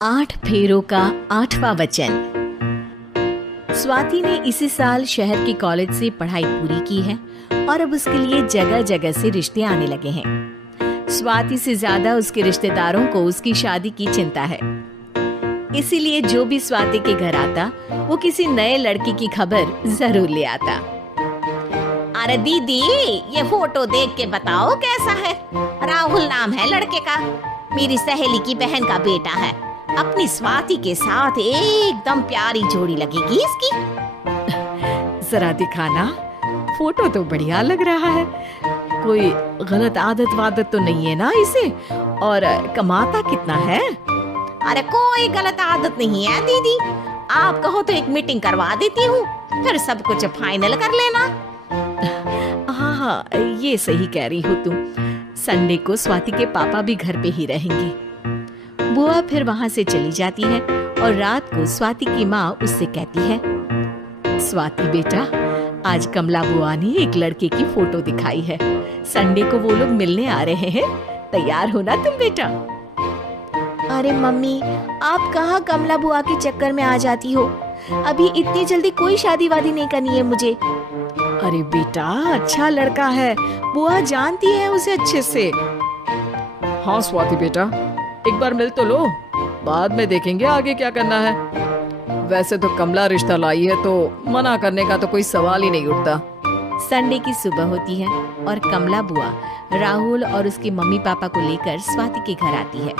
8 फेरों का 8वां वचन। स्वाति ने इसी साल शहर के कॉलेज से पढ़ाई पूरी की है और अब उसके लिए जगह जगह से रिश्ते आने लगे हैं। स्वाति से ज्यादा उसके रिश्तेदारों को उसकी शादी की चिंता है, इसीलिए जो भी स्वाति के घर आता वो किसी नए लड़की की खबर जरूर ले आता। अरे दीदी, ये फोटो देख के बताओ कैसा है। राहुल नाम है लड़के का, मेरी सहेली की बहन का बेटा है। अपनी स्वाति के साथ एकदम प्यारी जोड़ी लगेगी इसकी। जरा दिखाना, फोटो तो बढ़िया लग रहा है। कोई गलत आदत वादत तो नहीं है ना इसे? और कमाता कितना है? अरे कोई गलत आदत नहीं है दीदी, आप कहो तो एक मीटिंग करवा देती हूँ, फिर सब कुछ फाइनल कर लेना। हाँ, ये सही कह रही हो तुम। संडे को स्वाति के पापा भी घर पे ही रहेंगे। बुआ फिर वहां से चली जाती है और रात को स्वाति की माँ उससे कहती है, स्वाति बेटा, आज कमला बुआ ने एक लड़के की फोटो दिखाई है। संडे को वो लोग मिलने आ रहे हैं, तैयार हो ना तुम बेटा? अरे मम्मी, आप कहाँ कमला बुआ के चक्कर में आ जाती हो? अभी इतनी जल्दी कोई शादी वादी नहीं करनी है मुझे। अरे बेटा, अच्छा लड़का है, बुआ जानती है उसे अच्छे से। हाँ स्वाति बेटा, एक बार मिल तो लो, बाद में देखेंगे आगे क्या करना है। वैसे तो कमला रिश्ता लाई है तो मना करने का तो कोई सवाल ही नहीं उठता। संडे की सुबह होती है और कमला बुआ राहुल और उसके मम्मी पापा को लेकर स्वाति के घर आती है।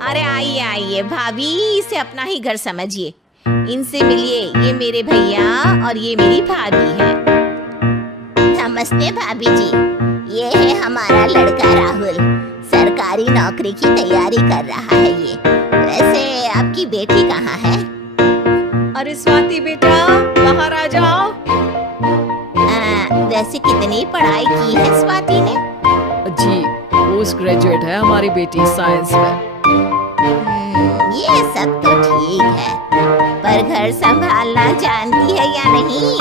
अरे आइए आइए भाभी, इसे अपना ही घर समझिए। इनसे मिलिए, ये मेरे भैया और ये मेरी भाभी है। नमस्ते भाभी जी, ये है हमारा लड़का राहुल, सरकारी नौकरी की तैयारी कर रहा है ये। वैसे आपकी बेटी कहाँ है? अरे स्वाति बेटा, बाहर आ जाओ। वैसे कितनी पढ़ाई की है स्वाति ने? जी, पोस्ट ग्रेजुएट है हमारी बेटी साइंस में। ये सब तो ठीक है, पर घर संभालना जानती है या नहीं?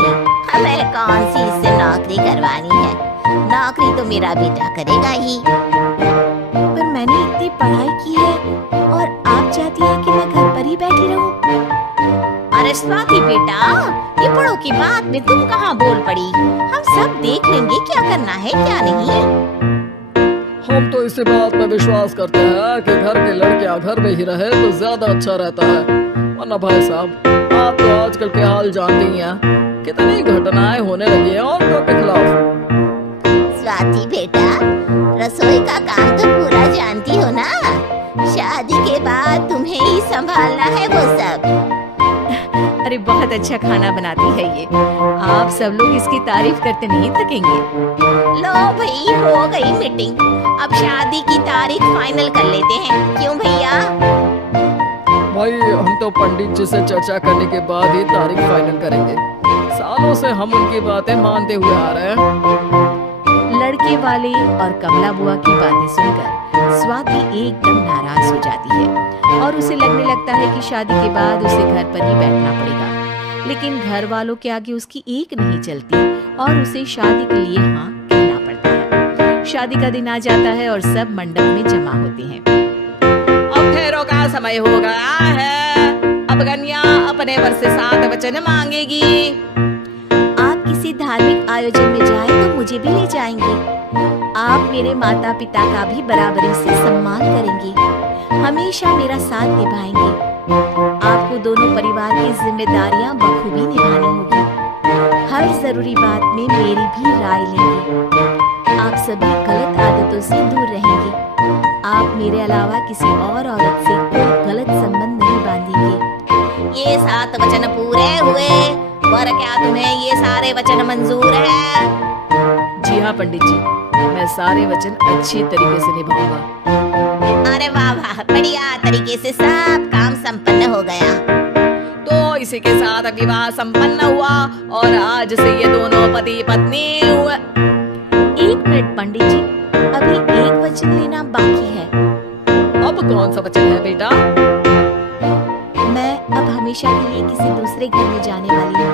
हमें कौन सी इससे नौकरी करवानी है? नौकरी तो मेरा बेटा करेगा ही। पर मैंने इतनी पढ़ाई की है और आप चाहती हैं कि मैं घर पर ही बैठी रहूं? अरे स्वाति बेटा, ये बड़ों की बात में तुम कहाँ बोल पड़ी? हम सब देख लेंगे क्या करना है क्या नहीं। हम तो इसी बात पर विश्वास करते हैं कि घर के लड़कियां घर में ही रहे तो ज्यादा अच्छा रहता है। वरना भाई साहब, आप तो आजकल के हाल जानती ही हैं, कितनी घटनाएं होने लगी हैं औरतों के खिलाफ। स्वाति बेटा, रसोई का काम तो पूरा जानती हो ना? शादी के बाद तुम्हें ही संभालना है वो सब। अरे बहुत अच्छा खाना बनाती है ये, आप सब लोग इसकी तारीफ करते नहीं थकेंगे। लो भाई, हो गई मीटिंग, अब शादी की तारीख फाइनल कर लेते हैं, क्यों भैया? भाई, हम तो पंडित जी से चर्चा करने के बाद ही तारीख फाइनल करेंगे। सालों से हम उनकी बातें मानते हुए आ रहे हैं। लड़के वाले और कमला बुआ की बातें सुनकर स्वाति एकदम नाराज हो जाती है और उसे लगने लगता है कि शादी के बाद उसे घर पर ही बैठना पड़ेगा। लेकिन घर वालों के आगे उसकी एक नहीं चलती और उसे शादी के लिए हाँ कहना पड़ता है। शादी का दिन आ जाता है और सब मंडप में जमा होते हैं। अब फेरों का समय हो गया है, अब कन्या अपने वर से 7 वचन मांगेगी। आप किसी धार्मिक आयोजन में जाएं तो मुझे भी ले जाएंगे। आप मेरे माता पिता का भी बराबरी से सम्मान करेंगे, हमेशा मेरा साथ निभाएंगे। आपको दोनों परिवार की जिम्मेदारियां बखूबी निभानी होगी। हर जरूरी बात में मेरी भी राय लेंगे। आप सभी गलत आदतों से दूर रहेंगे। आप मेरे अलावा किसी और औरत से कोई गलत संबंध नहीं बांधेंगे। ये 7 वचन पूरे हुए, पर क्या तुम्हें ये सारे वचन मंजूर है? जी हाँ पंडित जी, मैं सारे वचन अच्छी तरीके से निभाऊंगा। अरे वाह वाह, बढ़िया तरीके से सब काम संपन्न हो गया। तो इसी के साथ विवाह संपन्न हुआ और आज से ये दोनों पति पत्नी हुए। 1 मिनट पंडित जी, अभी एक वचन लेना बाकी है। अब कौन सा वचन है बेटा? मैं अब हमेशा के लिए किसी दूसरे घर में जाने वाली हूँ,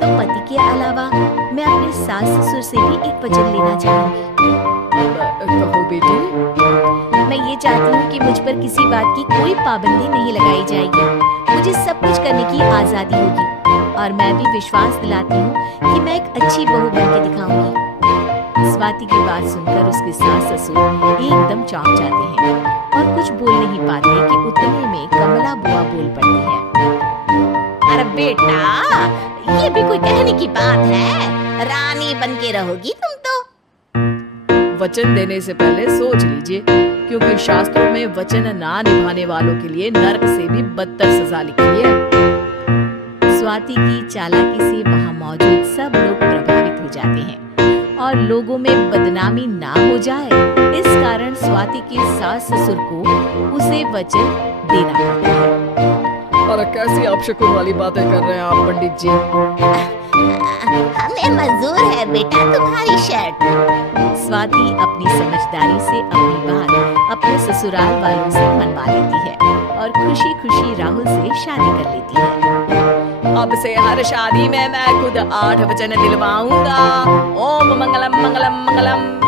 तो पति के अलावा मैं अपने सास ससुर से भी एक वचन लेना चाहूंगी। कहो बेटी। मैं ये चाहती हूँ कि मुझ पर किसी बात की कोई पाबंदी नहीं लगाई जाएगी। मुझे सब कुछ करने की आजादी होगी और मैं भी विश्वास दिलाती हूँ कि मैं एक अच्छी बहू बन के दिखाऊंगी। स्वाति की बात सुनकर उसके सास ससुर एकदम चौंक जाते हैं और कुछ बोल नहीं पाते कि उतने में कमला बुआ बोल पड़ती है। अरे बेटा, ये भी कोई कहने की बात है? रानी बन के रहोगी तुम तो। वचन देने से पहले सोच लीजिए, क्योंकि शास्त्रों में वचन ना निभाने वालों के लिए नरक से भी बदतर सजा लिखी है। स्वाति की चालाकी से वहाँ मौजूद सब लोग प्रभावित हो जाते हैं और लोगों में बदनामी ना हो जाए, इस कारण स्वाति के सास ससुर को उसे वचन देना पड़ता है। और कैसी अपशकुन वाली बातें कर रहे हैं आप पंडित जी? हमें मंजूर है बेटा तुम्हारी शर्त। स्वाति अपनी समझदारी से अपनी बात अपने ससुराल वालों से मनवा लेती है और खुशी खुशी राहुल से शादी कर लेती है। अब से हर शादी में मैं खुद 8 वचन दिलवाऊंगा। ओम मंगलम मंगलम मंगलम।